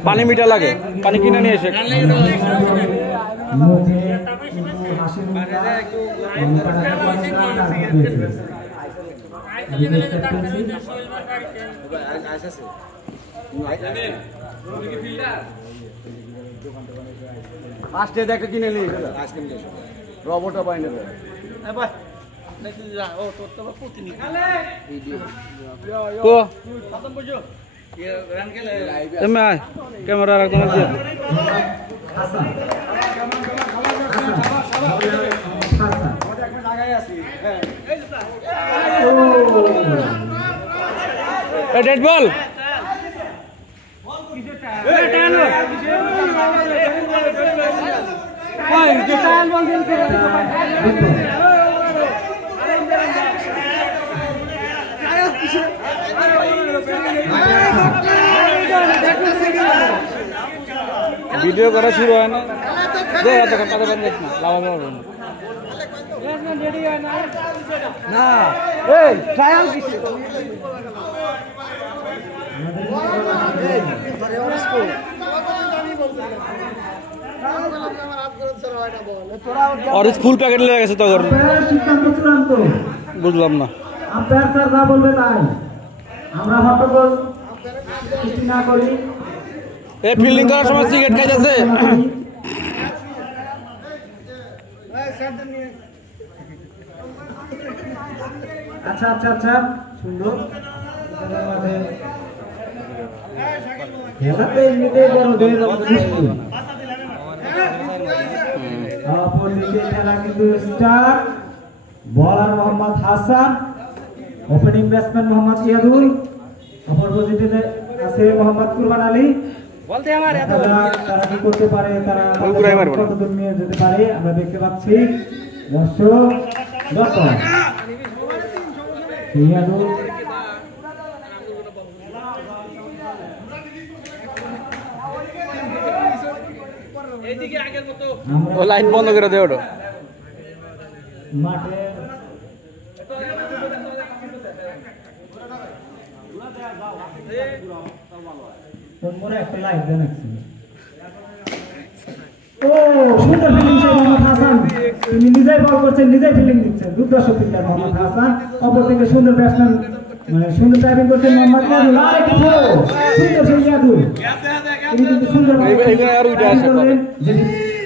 पानी मीठा लगे पानी किने नहीं एसे फास्ट डे देख किने नहीं रोबोट बाइने को कैमरा रख दो डेड बॉल वीडियो करा शुरू है ना दे आता करता तो बंद देखना लावा लावा ना ए ट्रायल किसे और इस फुल पैकेट ले कैसे तो कर বুঝলাম না আম্পায়ার স্যার যা বলবে তাই আমরা হট্টগোল সৃষ্টি না করি এই ফিল্ডিং করার সময় সিগারেট খাই যাচ্ছে আচ্ছা আচ্ছা আচ্ছা সুন্দর এটাতে এমনিতে বড় হয়ে যাবে অপরদিকে খেলা কিন্তু স্টার্ট বলার মোহাম্মদ হাসান ওপেনিং ব্যাটসম্যান মোহাম্মদ ইয়াদুল অপর পজিশনে আছে মোহাম্মদ কুরবান আলী বলতে আমার এত তারা কি করতে পারে তারা কতদূর নিয়ে যেতে পারে আমরা দেখতে পাচ্ছি দর্শক দর্শক ইয়াদুল এইদিকে আগের মতো ও লাইট বন্ধ করে দে ওটা মাঠে তোমরা একটা লাইট দেন ও সুন্দর ফিল্ডিং সেই মোহাম্মদ হাসান তিনি নিজেই বল করছেন নিজেই ফিল্ডিং দিচ্ছেন দুর্দর্শ ফিল্ডার মোহাম্মদ হাসান অপর থেকে সুন্দর ব্যাটসম্যান মানে সুন্দর টাইপিং করছেন মোহাম্মদ ইয়াদুল আরেকটু সুন্দর সেই ইয়াদুল তিনি কিন্তু সুন্দর এখানে আর উঠে আসে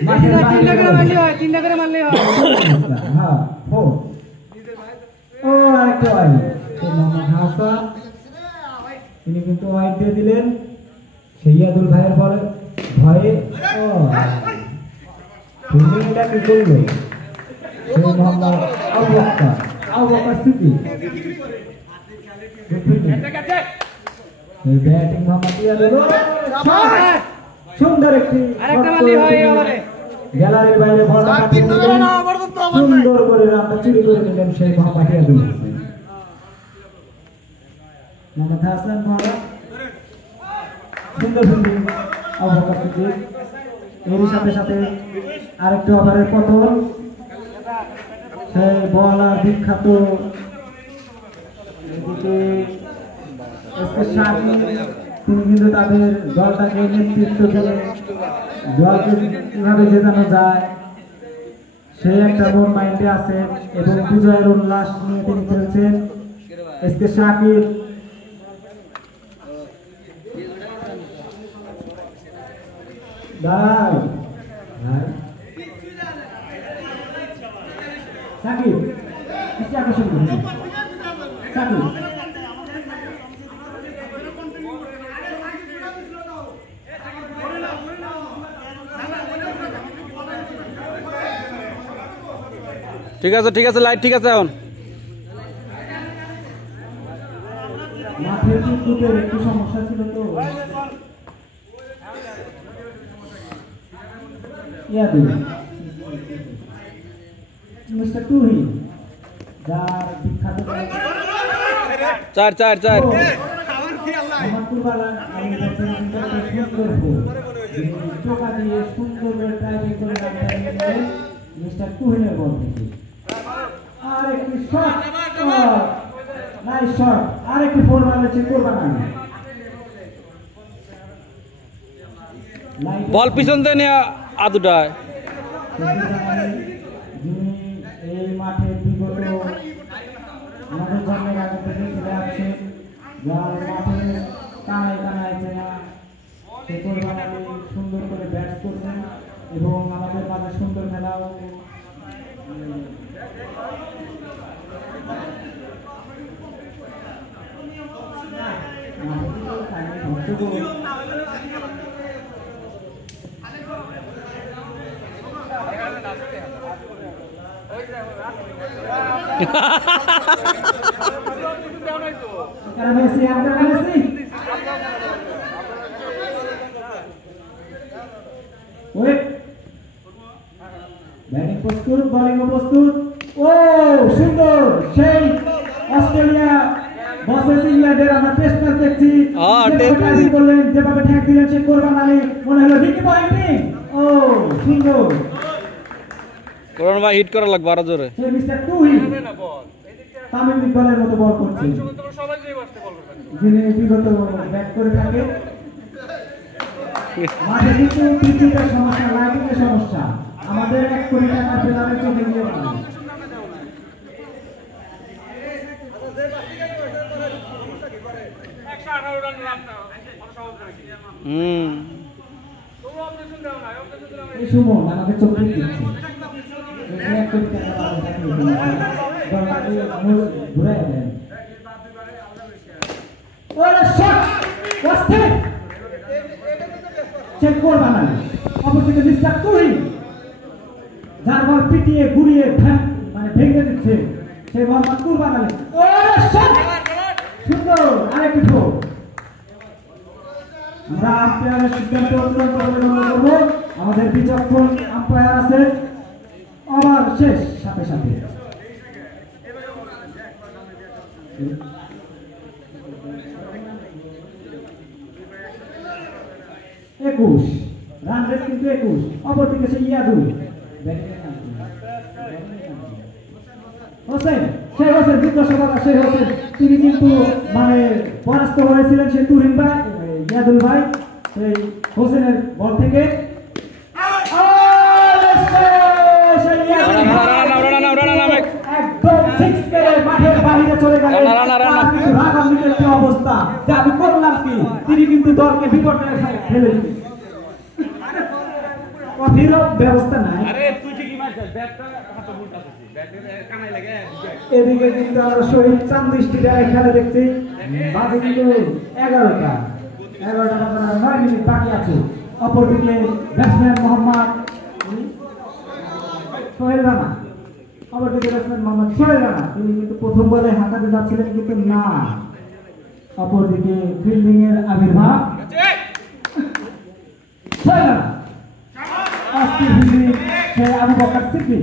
মাঠের বাইরে তিন টাকা মারলে হয় হ্যাঁ ও আরেকটু ওয়াইড মোহাম্মদ হাসান তিনি কিন্তু ওয়াইড দিয়ে দিলেন সৈয়াদুল ভাইয়ের বলে ভয়ে ফিল্ডিংটা কি করলো সেই মোহাম্মদ আবু বকর সিদ্দিক ব্যাটিং মোহাম্মদ ইয়াদুল সুন্দর একটি আরেকটা মারলে হয় এবারে গ্যালারির বাইরে বল সুন্দর করে রানটা চুরি করে নিলেন সেই মোহাম্মদ ইয়াদুল মোহাম্মদ হাসান বলা সুন্দর ফিল্ডিং আবু বকর সিদ্দিক এর সাথে সাথে আরেকটি ওভারের পতন সেই বলার বিখ্যাত তিনি কিন্তু তাদের দলটাকে নেতৃত্ব করে দলকে কিভাবে জেতানো যায় সেই একটা মন মাইন্ডে আছে এবং বিজয়ের উল্লাস নিয়ে তিনি খেলছেন এসকে শাকিব শাকিব কি আকর্ষণ করেছে শাকিব ঠিক আছে লাইট ঠিক আছে এখন মাঠের বিদ্যুতের একটু সমস্যা ছিল তো ইয়াদুল মিস্টার টুহি যার বিখ্যাত চার আমার কুরবালা আমি সুন্দর টোকা দিয়ে সুন্দর ট্রাই করে মিস্টার টুহিনের বল থেকে আর একটি শট নাইস শট আরেকটি ফোর মারছে কোরবান আলী বল পিছন দিয়ে নিয়ে আদুটায় যিনি এই মাঠে বিগত আমাদের জন্মের আগে থেকে খেলে আসছে যার মাঠে কানায় কানায় চেনা সে কোরবান আলী সুন্দর করে ব্যাট করছেন এবং আমাদের মাঝে সুন্দর খেলাও ব্যাটিং প্রস্তুত বোলিং প্রস্তুত ও সুন্দর সেই অস্ট্রেলিয়া ভার্সেস ইংল্যান্ডের আমরা টেস্ট ম্যাচ দেখছি বললেন যেভাবে ঠ্যাক দিলেন সেই কোরবান আলী মনে হলো রিকি পয়েন্টিং ও সুন্দর কোরবান ভাই হিট করা লাগবে আরো জোরে সেই মিস্টার টু হিট তামিম ইকবালের মতো বল করছে যিনি বিগত ব্যাট করে থাকে মাঠে কিন্তু পিচিংয়ের সমস্যা লাইটিং এর সমস্যা আমাদের 1 কোটি টাকা প্লেয়ারের চোখে গিয়ে পড়ে এই সুমন আমাকে চোখে দিচ্ছে 1 কোটি টাকা ঘুরে দেন ওরে শট ওয়াস্তে চেক কোরবান আলী অপরদিকে মিস্টার তুহিন যার বল পিটিয়ে ঘুরিয়ে মানে ভেঙে দিচ্ছে সেই মোহাম্মদ কোরবান আলী ওরে শট সুন্দর আরেকটি ফোর আমরা আম্পায়ারের সিদ্ধান্ত অত্যন্ত অবলম্বন করব আমাদের বিচক্ষণ আম্পায়ার আছে আবার শেষ সাথে সাথে একুশ রান রেট কিন্তু 21 অপরদিকে সেই ইয়াদুল হোসেন সেই হোসেন জিজ্ঞাসাবাদ সেই হোসেন তিনি কিন্তু মানে পরাস্ত হয়েছিলেন সেই তুহিন ভাই ইয়াদুল ভাই সেই হোসেনের বল থেকে একদম সিক্স করে মাঠের বাইরে চলে গেলেন রাগান্বিতের কি অবস্থা যে আমি করলাম কি তিনি কিন্তু দলকে বিপদে ফেলে দিলেন কঠিন ব্যবস্থা নাই এদিকে কিন্তু আমরা শহীদ চাঁদ দৃষ্টিতে খেলা দেখছি বাজে কিন্তু 11টা বাজার 9 মিনিট বাকি আছে অপরদিকে ব্যাটসম্যান মোহাম্মদ সোহেল রানা অপরদিকে ব্যাটসম্যান মোহাম্মদ সোহেল রানা তিনি কিন্তু প্রথম বলে হাঁটাতে যাচ্ছিলেন কিন্তু না অপরদিকে ফিল্ডিং এর আবির্ভাব সোহেল রানা আবু বকর সিদ্দিক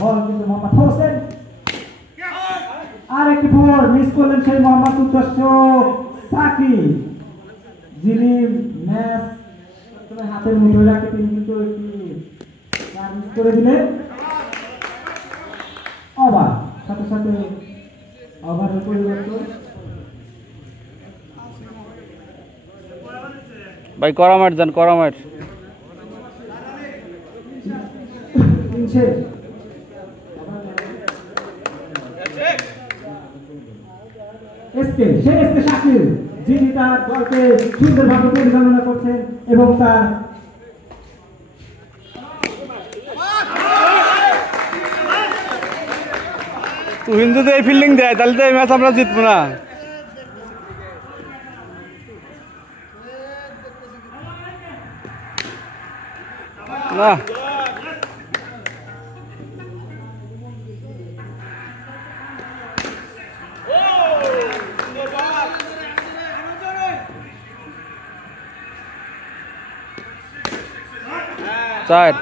বল কিন্তু মোহাম্মদ হোসেন আর একটি বল মিস করলেন সেই মোহাম্মদ উদ্দেশ্য সাকি যিনি ম্যাচ হাতের মুঠোয় রাখে তিনি কিন্তু একটি রান মিস করে দিলেন ওভার সাথে সাথে ওভারের পরিবর্তন ভাই করামাট দেন করামাট এসকে শাকিল যিনি তার দলকে সুন্দরভাবে পরিচালনা করছেন এবং তার তুহিন যদি এই ফিল্ডিং দেয় তাহলে তো এই ম্যাচ আমরা জিতবো না না চার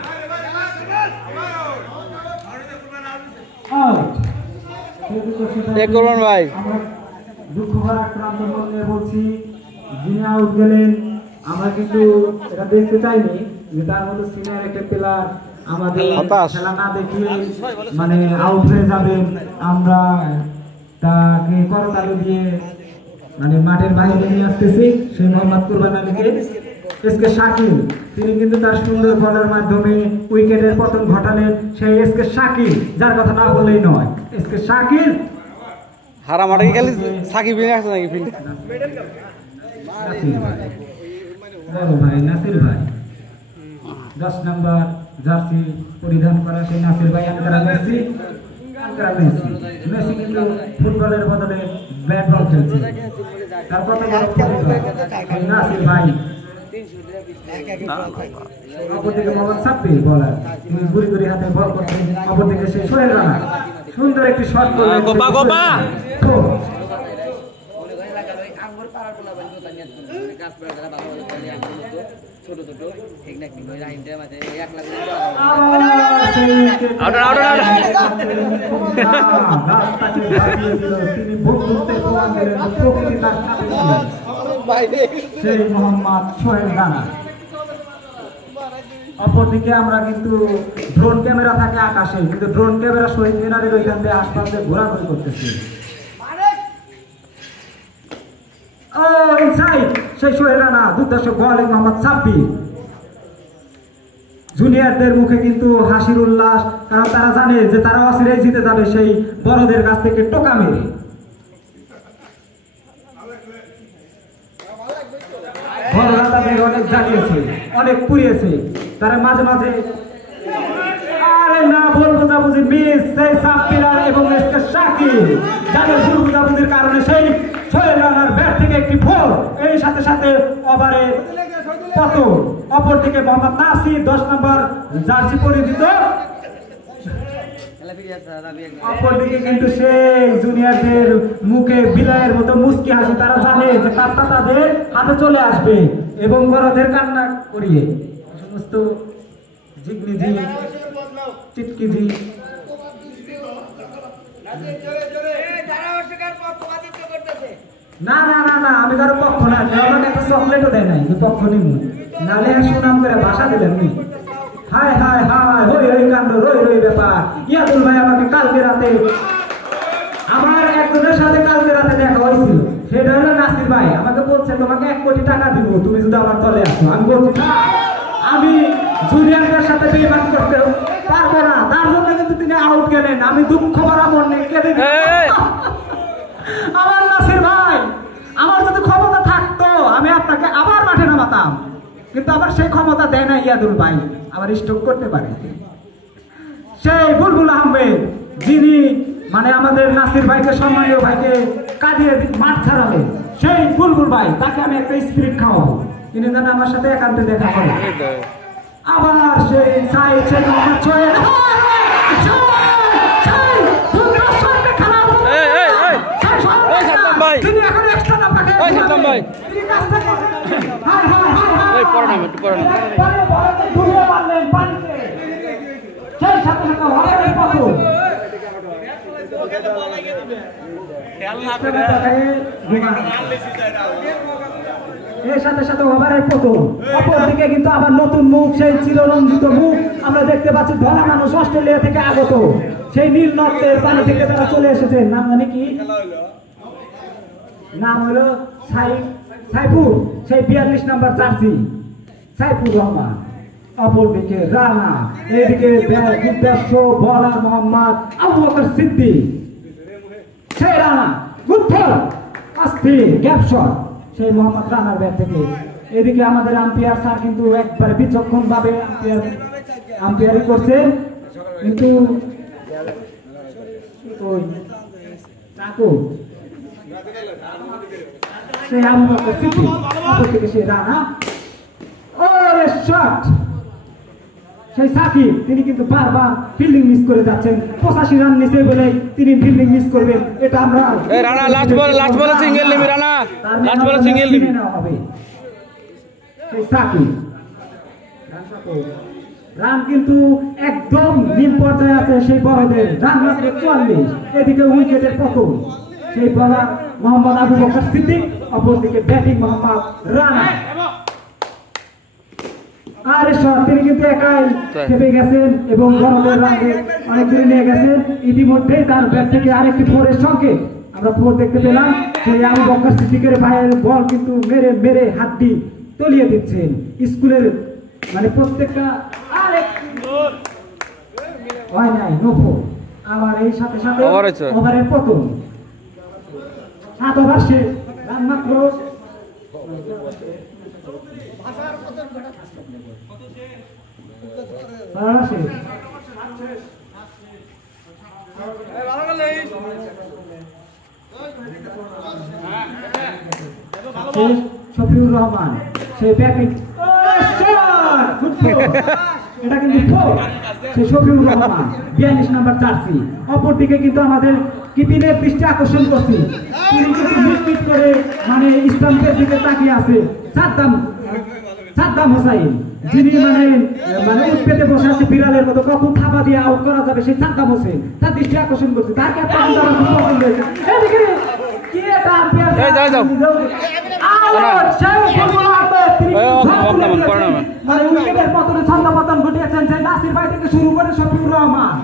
করবেন ভাই দুঃখ ভরা ক্লান্ত মনে বলছি যিনি আউট গেলেন আমরা কিন্তু এটা দেখতে চাইনি যে তার মতো সিনিয়র একটা প্লেয়ার আমাদের হতাশ। খেলা না দেখিয়ে মানে আউট হয়ে যাবেন, আমরা তাকে করতালি দিয়ে মানে মাঠের বাইরে নিয়ে আসতেছি। সেই মোহাম্মদ কুরবান আলীকে এসকে শাকিল, তিনি কিন্তু তার সুন্দর বলের মাধ্যমে উইকেটের পতন ঘটালেন। সেই এসকে শাকিল, যার কথা না বললেই নয়, এসকে শাকিল হারা মাঠে কি খালি সাকিব আছে নাকি ফিল্ডে? নাসির ভাই 10 নম্বর জার্সি পরিধান করা সেই নাসির ভাই আঙ্কারা মেসি কিন্তু ফুটবলের বদলে ব্যাট বল খেলছে। তার কত বড় প্রতিভা নাসির ভাই। অপরদিকে মোহাম্মদ সাব্বির বলার, তিনি গুড়ি গুড়ি হাতে বল করছেন। অপরদিকে সেই সোহেল রানা সুন্দর একটি শট করলেন। সেই মোহাম্মদ সোহেল রানা। অপরদিকে আমরা কিন্তু ড্রোন ক্যামেরা থাকে আকাশে, কিন্তু ড্রোন ক্যামেরা শহীদ মিনারের ওইখান থেকে আশপাশে ঘোরাঘুরি করতেছে। ও ইনসাইড সেই সোহেল রানা, দুর্দর্শ বল মোহাম্মদ সাব্বির। জুনিয়রদের মুখে কিন্তু হাসির উল্লাস, কারণ তারা জানে যে তারা অচিরেই জিতে যাবে সেই বড়দের কাছ থেকে টোকা মেরে। বড়রা তাদের অনেক জ্বালিয়েছে, অনেক পুড়িয়েছে, তারা মাঝে মাঝে আরে না ভুল বোঝাবুঝি মিস সেই সাব্বির এবং এসকে শাকিল, যাদের ভুল বোঝাবুঝির কারণে সেই সোহেল রানার ব্যাট থেকে একটি ফোর, এই সাথে সাথে ওভারে পতন। অপরদিকে মোহাম্মদ নাসির 10 নম্বর জার্সি পরিহিত। অপরদিকে কিন্তু সেই জুনিয়রদের মুখে বিলাইয়ের মতো মুস্কি হাসি, তারা জানে যে কাপটা তাদের হাতে চলে আসবে এবং বড়দের কান্না করিয়ে সমস্ত জিগনিজি চিটকিজি না না না না, আমি কারো পক্ষ না, আমাকে একটা চকলেটও দেয় নাই পক্ষ নিব, নালে এক সুনাম করে ভাষা দিলেন নি। হায় হায় হায়, হই হই কাণ্ড, রই রই ব্যাপার। ইয়াদুল ভাই আমাকে কালকে রাতে, আমার একজনের সাথে কালকে রাতে দেখা হয়েছিল, সেটা হলো নাসির ভাই। আমাকে বলছে তোমাকে 1 কোটি টাকা দিব তুমি যদি আমার দলে আসো। আমি বলছি না, আমি জুনিয়রদের সাথে বেইমান করতে পারবো না। তার জন্য কিন্তু তিনি আউট গেলেন। আমি দুঃখ ভরা মনে কেঁদে আমার নাসির ভাই, আমার যদি ক্ষমতা থাকতো আমি আপনাকে আবার মাঠে নামাতাম, কিন্তু আবার সেই ক্ষমতা দেয় না ইয়াদুল ভাই, আবার স্টক করতে পারে। সেই বুলবুল আহমেদ, যিনি মানে আমাদের নাসির ভাইকে, সম্মানীয় ভাইকে কাঁদিয়ে মাঠ ছাড়ালেন, সেই বুলবুল ভাই, তাকে আমি একটা স্পিরিট খাওয়াবো, তিনি যেন আমার সাথে একান্তে দেখা করে। আবার সেই সাইড সেই মোহাম্মদ সোহেল, তিনি এখন এক্সট্রা না পাকে সেই সাথে সাথে হওয়ারের পতন। এর সাথে সাথে ওভারের পতন। অপরদিকে কিন্তু আবার নতুন মুখ, সেই চিররঞ্জিত মুখ আমরা দেখতে পাচ্ছি। ধরা মানুষ অস্ট্রেলিয়া থেকে আগত, সেই নীল নর্থের পানি থেকে তারা চলে এসেছে। নাম জানি কি, নাম হলো সাইফুর, সেই 42 নম্বর জার্সি সাইফুর রহমান। অপরদিকে রানা, এদিকে উদ্দেশ্য বলার মোহাম্মদ আবু বকর সিদ্দিক। সেই রানা গুথল অস্থির গ্যাপ শট সেই মোহাম্মদ রানার ব্যাট থেকে। এদিকে আমাদের আম্পায়ার স্যার কিন্তু একবারে বিচক্ষণ ভাবে আম্পায়ারি করছে, কিন্তু সেই আবু বকর সিদ্দিক, অপরদিকে সেই রানা, ওরে শট সেই সাকিব, তিনি কিন্তু বারবার ফিল্ডিং মিস করে যাচ্ছেন। 85 রান নিচে বলে তিনি ফিল্ডিং মিস করবেন, এটা আমরা রানা লাস্ট বলে সিঙ্গেল নিবি, রানা লাস্ট বলে সিঙ্গেল নিবি হবে। সেই সাকিব রান কিন্তু একদম নিম পর্যায়ে আছে সেই বড়দের, রান মাত্র 44। এদিকে উইকেটের পতন, সেই বলার মোহাম্মদ আবু বকর সিদ্দিক, অপরদিকে ব্যাটিং মোহাম্মদ রানা। আরে তিনি কিন্তু একাই খেপে গেছেন এবং গরমের রাগে অনেক দূরে নিয়ে গেছেন। ইতিমধ্যে তার ব্যাট থেকে আরেকটি ফোরের সংকেত আমরা ফোর দেখতে পেলাম। সেই আবু বকর সিদ্দিকের ভাইয়ের বল কিন্তু মেরে মেরে হাড্ডি তলিয়ে দিচ্ছেন স্কুলের মানে প্রত্যেকটা। হয় নাই নফো আবার এই সাথে সাথে ওভারের পতন 7 ওভার শেষ, রান মাত্র শফিউর রহমান সেই ব্যাটিং এটা কিন্তু সেই শফিউর রহমান 42 নম্বর জার্সি। অপরদিকে কিন্তু আমাদের কিপিনের দৃষ্টি আকর্ষণ করছি, তিনি কিন্তু মিটমিট করে মানে স্টাম্পের দিকে তাকিয়ে আছে সাদ্দাম হোসাইন, যিনি মানে উৎপেতে বসে আছে বিড়ালের মতো, কখন থাবা দিয়ে আউট করা যাবে সেই সাদ্দাম হোসেন তার দৃষ্টি আকর্ষণ করছে। তার ক্যাপ্টেন কিন্তু আমার খুব পছন্দ হয়েছে। এদিকে কি এটা আম্পায়ার মানে উইকেটের পতনে ছন্দপতন ঘটিয়েছেন সেই নাসির ভাই থেকে শুরু করে শফিউর রহমান।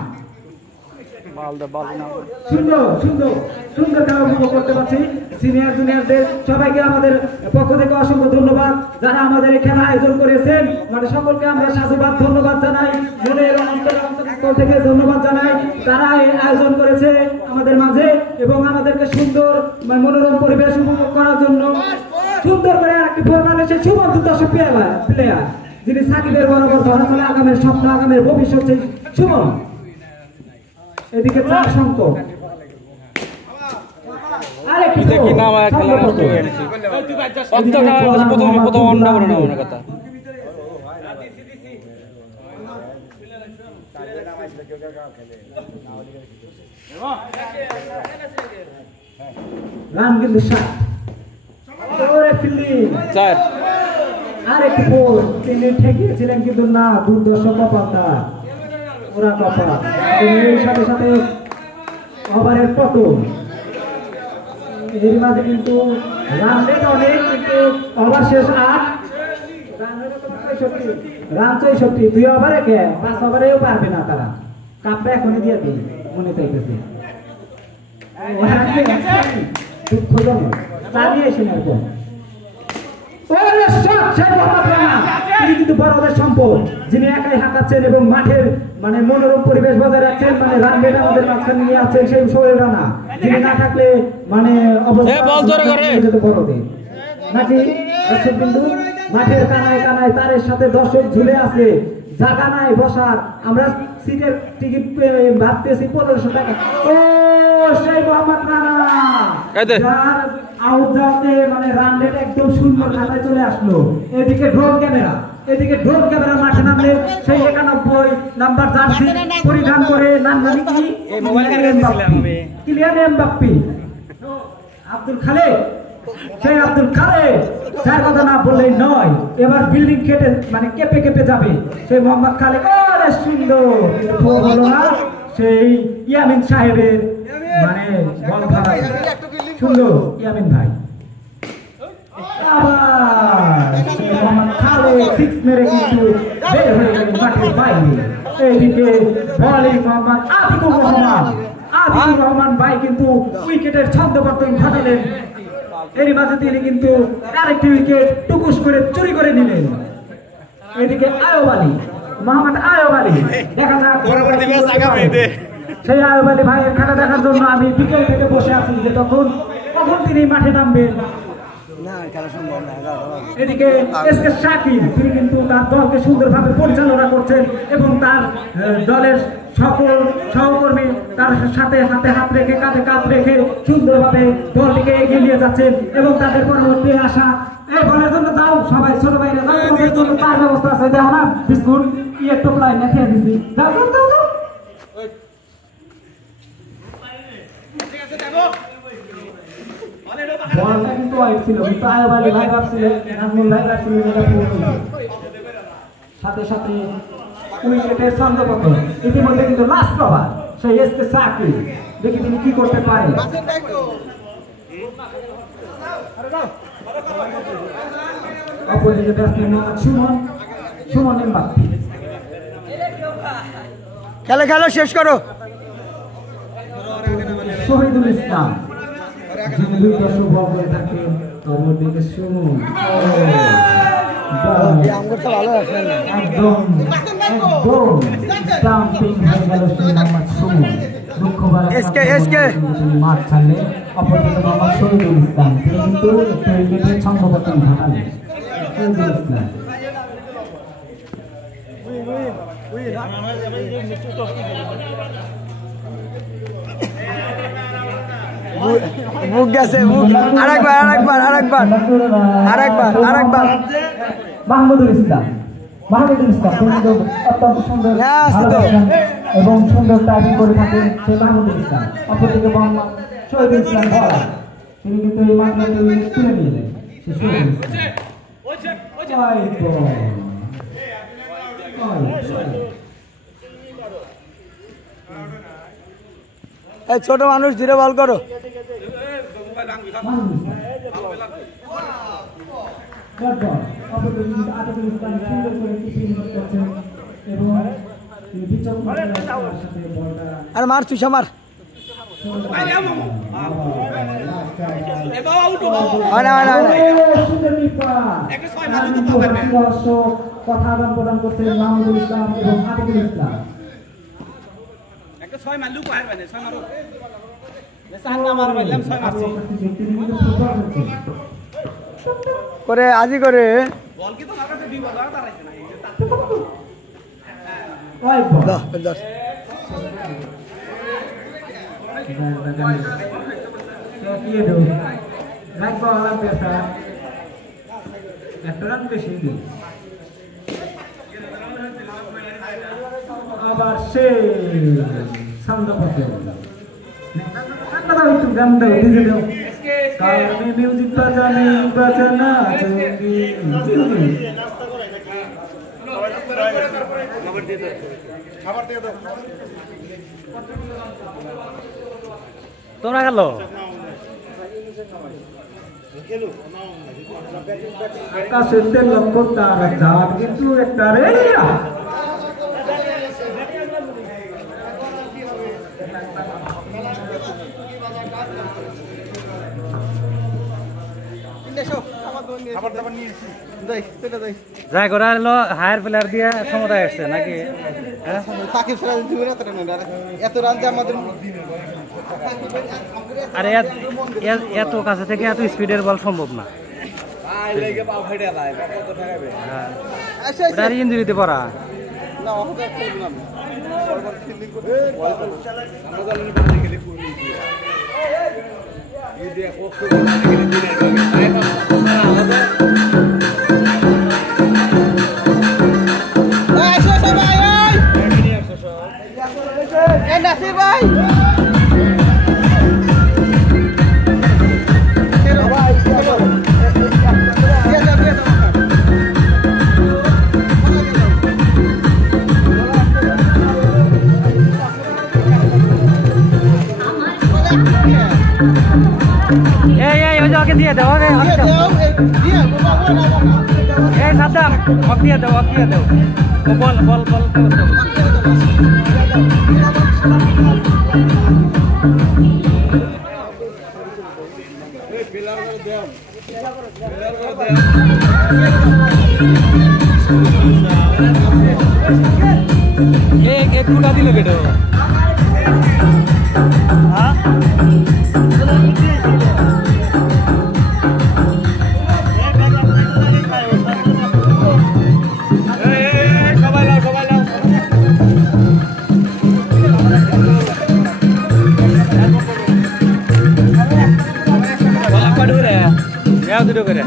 সুন্দর সুন্দর সুন্দর খেলা উপভোগ করতে পারছি। সিনিয়র জুনিয়রদের সবাইকে আমাদের পক্ষ থেকে অসংখ্য ধন্যবাদ, যারা আমাদের এই খেলা আয়োজন করেছেন মানে সকলকে আমরা সাধুবাদ ধন্যবাদ জানাই, মনের অন্তর থেকে ধন্যবাদ জানাই। তারা এই আয়োজন করেছে আমাদের মাঝে এবং আমাদেরকে সুন্দর মনোরম পরিবেশ উপভোগ করার জন্য সুন্দর করে একটি ফরমালিশে সুবন্ধু দর্শক প্লেয়ার যিনি সাকিবের বরাবর ধরা চলে আগামের স্বপ্ন আগামের ভবিষ্যৎ সুমন। এদিকে চার সংকট রান কিন্তু 7 আরেকটি বল তিনি ঠেকিয়েছিলেন কিন্তু না, দুর্দর্শ কপালটা ওরা কপাল। এর সাথে সাথে ওভারের পতন, এর মাঝে কিন্তু রান রেট অনেক, কিন্তু ওভার শেষ 8 রান 64 2 ওভারে 5 ওভারেও পারবে না তারা, কাপটা এখনই দিয়ে দিই মনে চাইতেছে। দুঃখজনক চালিয়েছেন এরকম তিনি কিন্তু বড়দের সম্পদ, যিনি একাই হাঁটাচ্ছেন এবং মাঠের মানে মনোরম পরিবেশ বজায় রাখছেন, মানে রান রেট আমাদের মাঝখানে নিয়ে আসছেন সেই সোহেল রানা, যিনি না থাকলে মানে বড়দের নাকি দর্শক বিন্দু মাঠের কানায় কানায় তারের সাথে দর্শক ঝুলে আছে, জায়গা নাই বসার, আমরা সিটের টিকিট ভাবতেছি 1500 টাকা। ও সেই মোহাম্মদ রানা যার আউট যাওয়াতে মানে রান রেট একদম সুন্দর খাতায় চলে আসলো। এদিকে ড্রোন ক্যামেরা মাঠে নামলে সেই 91 নাম্বার জার্সি পরিধান করে নাম জানি কি কিলিয়ান এমবাপ্পে আব্দুল খালেদ, সেই আব্দুল খালেদ যার কথা না বললেই নয়, এবার বিল্ডিং কেটে মানে কেঁপে কেঁপে যাবে সেই মোহাম্মদ খালেদ। আরে সুন্দর হলো না সেই ইয়ামিন সাহেবের মানে বল ধরা সুন্দর ইয়ামিন ভাই, আবার মোহাম্মদ খালেদ 6 মেরে কিন্তু বের হয়ে গেল মাঠের বাইরে। এইদিকে বলিং মোহাম্মদ আতিকুর রহমান ভাই কিন্তু উইকেটের ছন্দপতন ঘটালেন, এরই মাঝে তিনি কিন্তু আরেকটি উইকেট টুকুস করে চুরি করে নিলেন। এদিকে মোহাম্মদ আয়ব আলী দেখা যাক সেই আয়ব আলী ভাইয়ের খেলা দেখার জন্য আমি বিকেল থেকে বসে আছি যে কখন তিনি মাঠে নামবেন। এদিকে এসকে শাকিব তিনি কিন্তু তার দলকে সুন্দরভাবে পরিচালনা করছেন এবং তার দলের সকল সহকর্মী তার সাথে হাতে হাত রেখে কাঁধে কাঁধ রেখে সুন্দরভাবে দলটিকে এগিয়ে নিয়ে যাচ্ছেন এবং তাদের পরবর্তী আশা এই বলের জন্য যাও সবাই ছোট ভাইরা তোমাদের জন্য তার ব্যবস্থা আছে, দেখো না বিস্কুট ইয়ে টোপলাই নেখে দিছি, যাও যাও যাও যাও। বলটা কিন্তু ওয়াইড ছিল, কিন্তু আয়ব আলী ভাই ভাবছিলেন নাজমুল ভাই ভাবছিলেন এটা পুরো সাথে সাথে উইকেটের ছন্দপতন। ইতিমধ্যে কিন্তু লাস্ট ওভার সেই এসকে সাকিব, দেখি তিনি কি করতে পারেন। অপরদিকে ব্যাটসম্যান মোহাম্মদ সুমন সুমন এমবাপ্পে। খেলো শেষ করো। শহীদুল ইসলাম যিনি 2 দশক বল করে থাকেন, অপরদিকে সুমন। ভালো আছে একদম স্টাম্পিং হয়ে গেল মোহাম্মদ সুমন। মাঠ ছাড়লে অপরদিকে মোহাম্মদ শহীদুল ইসলাম, তিনি কিন্তু একটু উইকেটের ছন্দপতন ঘটালেন। শহীদুল ইসলাম বুক গেছে, বুক আরেকবার মাহমুদুল ইসলাম কিন্তু অত্যন্ত সুন্দর এবং সুন্দর টাইপিং করে থাকেন সেই মাহমুদুল ইসলাম। অপরদিকে মোহাম্মদ শহীদুল ইসলাম বলা, তিনি কিন্তু এই মাঠে তুলে নিয়ে যায়। ছোট মানুষ ধীরে বল করো। আরে মার তুই মার। কথা আদান প্রদান করছেন মাহমুদুল ইসলাম এবং আতিকুল ইসলাম। করে আজি করে আবার সে একটু গান দাও, ডিজে দাও, কারণে মিউজিক বাজানে বাজানা তোমরা খেলো। আকাশেতে লক্ষ্য তারা চাঁদ কিন্তু একটা রে যাই করে হলো হায়ার প্লেয়ার দিয়ে সমতায় আসছে নাকি? আরে এত কাছে থেকে এত স্পিডের বল সম্ভব না। ইঞ্জুরিতে পড়া ভাই ওকে দিয়ে দাও, এই সাদ্দাম ওকে দিয়ে দাও, বল বল বল एक फुटा दिल बेटो দুটো করে